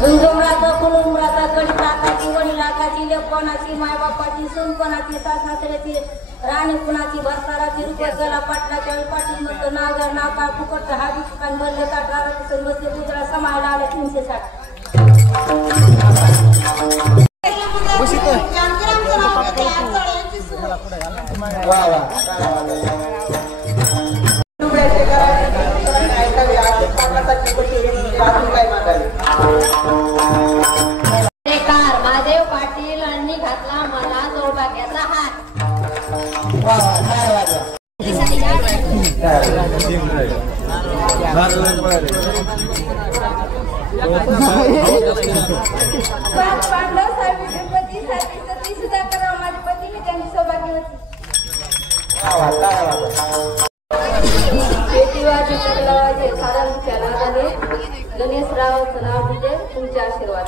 गुंजमराचा फुलुमराचा कडीताकाची वडिलाकाची लेपणाची मायबापाची सुनपणाची सासऱ्याची राणी कुणाची भरताराची रुपये गला पाटलाच्या पाटील मत नागर नाका फुकट हाडी कान मरले काटाराची सर्वस्व गुजरा समायला आले 360 महादेव पाटील यांनी घातला मला सौभाग्याचा हात. पांडव साहेब गणपती साठी सुद्धा करा माझी पत्नी त्यांची सौभाग्यवती. पेटीवाजी कलावाजी सारांच्या नादाने गणेशरावांचं नाव म्हणजे तुमचे आशीर्वाद.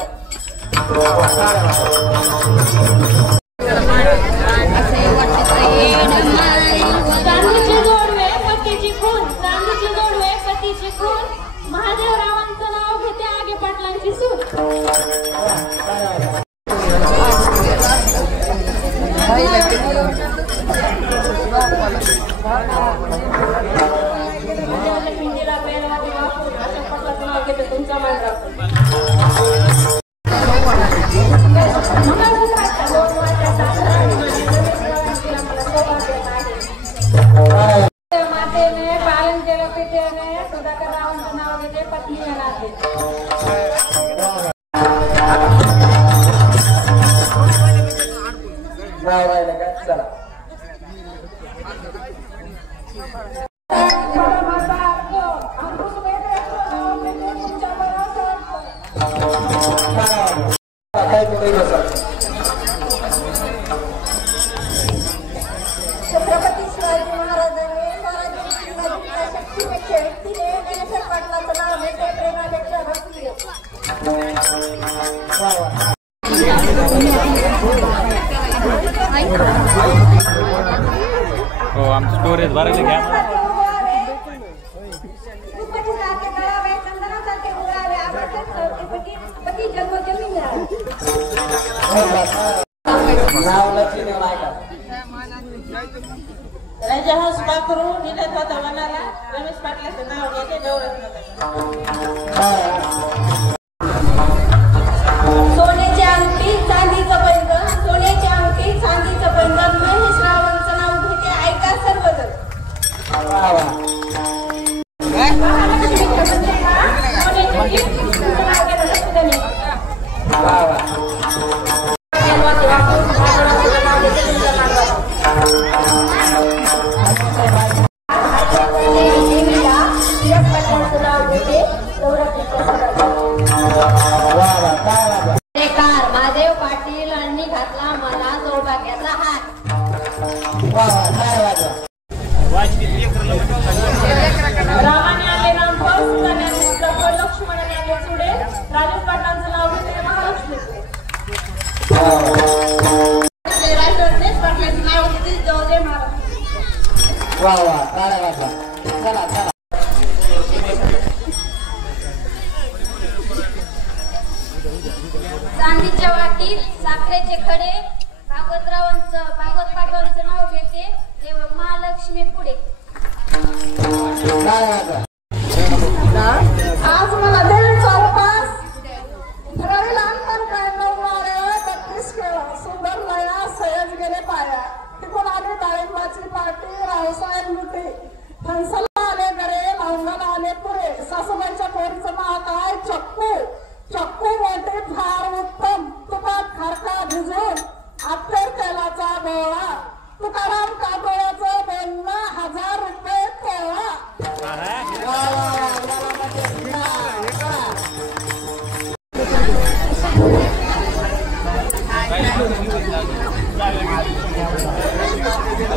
चांदीची जोडवे पतीची खून चांदीची जोडवे पतीची खून महादेवरावांचं नाव घेते आगे पाटलांची सून. पिंडीला पेरवादी वापरून अशा पाटलाचं नाव घेते तुमचा मान राखून. मातेने पालन केलं पितेने सुधाकर रावांचं नाव घेते पत्नी येणार. छत्रपती शिवाजी महाराजांनी शक्तीपेक्षा व्यक्तीने गणेश पाटलाचं नाव घेते प्रेमापेक्षा भक्ती. हो आमची स्टोरेज भरायला घ्या. राजहंस पाखरू निघत होता वनाला रमेश पाटलाचं नाव घेते गौरव. सोन्याची अंगठी चांदीचं पैंजण सोन्याची अंगठी चांदीचं पैंजण महेश रावांचं नाव घेते ऐका सर्वजण. महादेव पाटील यांनी घातला मला सौभाग्याचा हात. रामाने आले रामपाल सीताने आले सीताफळ लक्ष्मणाने आले चुडे राजेश पाटलांचं नाव घेते महालक्ष्मी. राजेश पाटलांचं नाव घेते जवळे महाराज. वा वा टाळ्या वाजवा. चला चला. चांदीच्या वाटीत साखरेचे खडे भागवत पाटलांचं नाव घेते तेव्हा महालक्ष्मी पुढे. आज मला देवीचा उपास ठरावी लहानपण काढणारे 32 केला सुंदर लया सहज गेले पाया. तिकडून आले डाळिंबाची पार्टी रावसाहेब लुटे फणसाला आले गरे लवंगाला आले पुरे. सासूबाईच्या पोरीचं नाव काय चक्कू चक्कू मोठे फार उत्तम तुपात खारका भिजून अत्तर तेलाचा बोळा तुकाराम काटोळ्याचं बोलणं 1000 रुपये तोळा.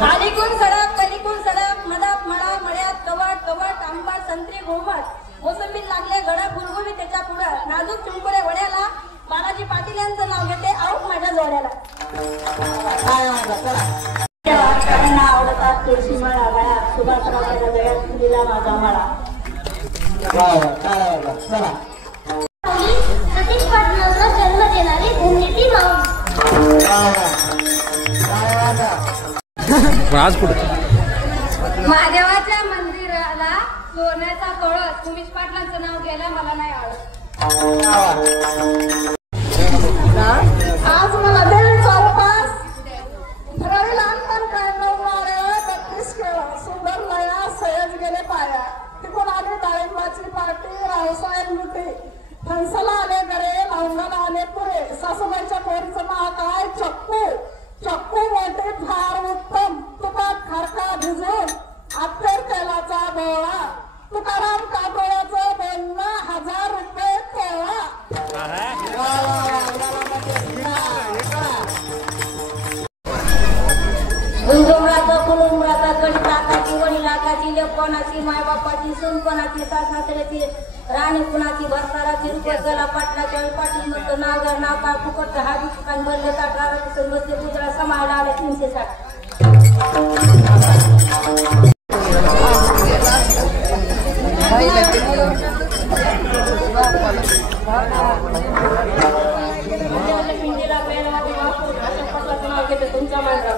अलीकून सडक कलीकून सडक मधात मळा मळ्यात कवाट कवाट आंबा संत्री घोमट मोसंबीत लागले गडा फुलगोबी त्याच्या पुढं नाजूक चिंपुरे वड्याला बालाजी पाटील यांचं नाव घेते आऊट माझ्या जोड्याला. आवडतात तुळशी मळा गळ्यात सुभाषरावाच्या गळ्यात फुलीला माझा मळा. सतीश पण आज कुठं महादेवाच्या मंदिराला सोन्याचा कळस उमेश पाटलांचं नाव घ्यायला मला नाही आवडत. आज मला देवीचा उपास ठरावी लहानपण काय नवणारे 32 केला सुंदर लया सहज गेले पाया तिकडून आली डाळिंबाची पार्टी रावसाहेब लुटे फणसाला आले गरे लवंगाला आले पुरे सासूबाईच्या पोरीचं नाव काय चक्कू चक्कू मोठे फार उत्तम तुपात खारका भिजून अत्तर तेलाचा बोळा तुकाराम काटोळ्याचं बोलणं 1000 रुपये तोळा. गुंजुमराचं कुलुमराचा गणित आकाची वडील आकाची लेपणाची मायबापाची सोनपणाची सासऱ्याची राणी कुणाची भरताराची रुपयाला पाटलाच्या पाटील मस्त नावगार नाव काय फुकट हा दुकान भरले ताटारा बसले गुजरा समायला आले 360. पिंडीला पेरवादी वापरून अशा पटलाचं नाव घेते तुमच्या मांडरा.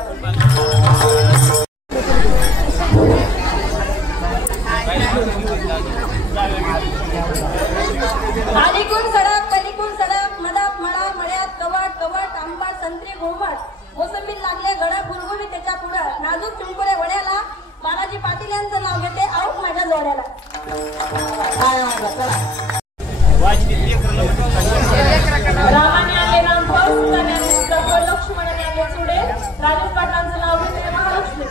अलीकून सडक कलीकून सडक मधात मळा मळ्यात कवाट कवाट आंबा संत्री घुमट मोसंबीत लागले गडा फुलगुली त्याच्या पुढं नाजूक चिंपळे वड्याला बालाजी पाटील यांचं नाव घेते आऊट माझ्या जोड्याला. रामाने आले राम लक्ष्मणाने आले चुडे राजेश पाटलांचं नाव घेते महालक्ष्मी.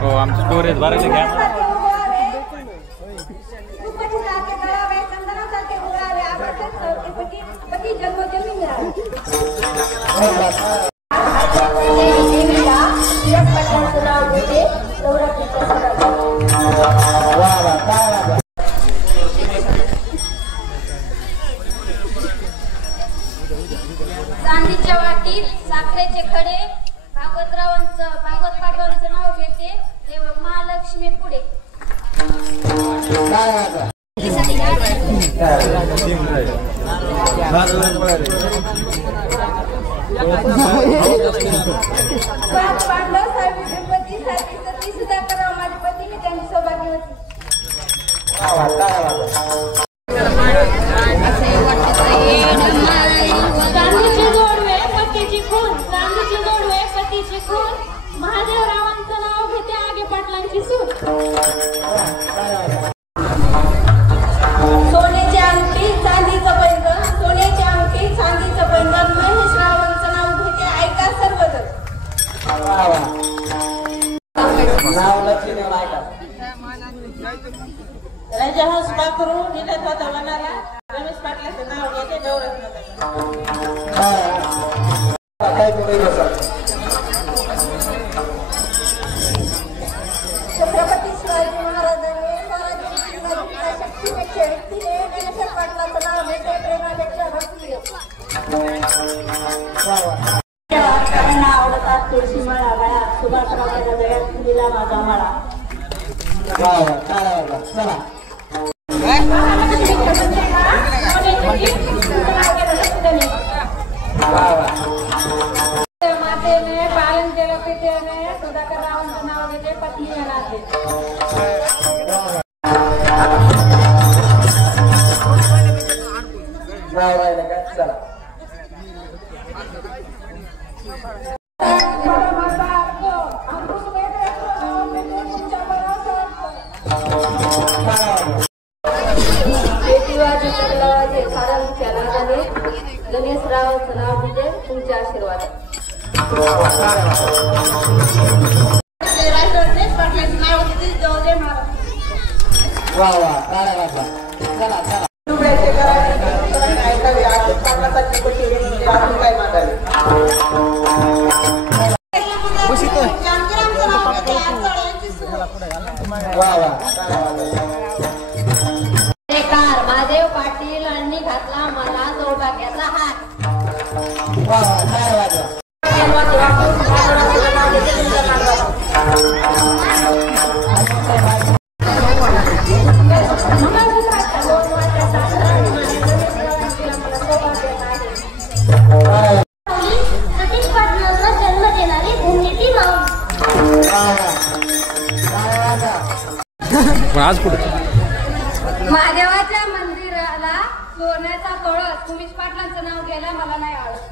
हो आमचं स्टोरेज भरायचं घ्या. चांदीच्या वाटीत साखरेचे खडे भागवत पाटलांचं नाव घेते तेव्हा महालक्ष्मी पुढे. पांडव साहेब गणपती साहेब सती सुधाकरराव माझी पत्नी त्यांची सौभाग्यवती. चांदीची जोडवे पतीची खून चांदीची जोडवे पतीची खून महादेवरावांचं नाव घेते आगे पाटलांची सून. सोन्याची अंगठी चांदीचं पैंजण सोन्याची अंगठी चांदीचं पैंजण महेश रावांचं नाव घेते ऐका सर्वजण. राजहंस पाखरू निघत होता वनाला रमेश पाटलाचं नाव घेते गौरत्न. छत्रपती शिवाजी महाराजांनी शक्तीपेक्षा व्यक्तीने गणेश पाटलाचं नाव घेते प्रेमापेक्षा भक्ती. आवडतात तुळशी माळा गळ्यात सुभाषरावाच्या जगात फुलीला माझा माळा. मातेने पालन केलं पितेने सुधाकररावांचं नाव घेते पत्नी येणार. गणेश रावांचं नाव म्हणजे तुमचे आशीर्वाद. पाटलांचं नाव घेते जवळे महाराज. महादेव पाटील यांनी घातला मला सौभाग्याचा हात. पण आज कुठे महादेवाच्या मंदिराला सोन्याचा कळस उमेश पाटलांचं नाव घ्यायला मला नाही आवडत.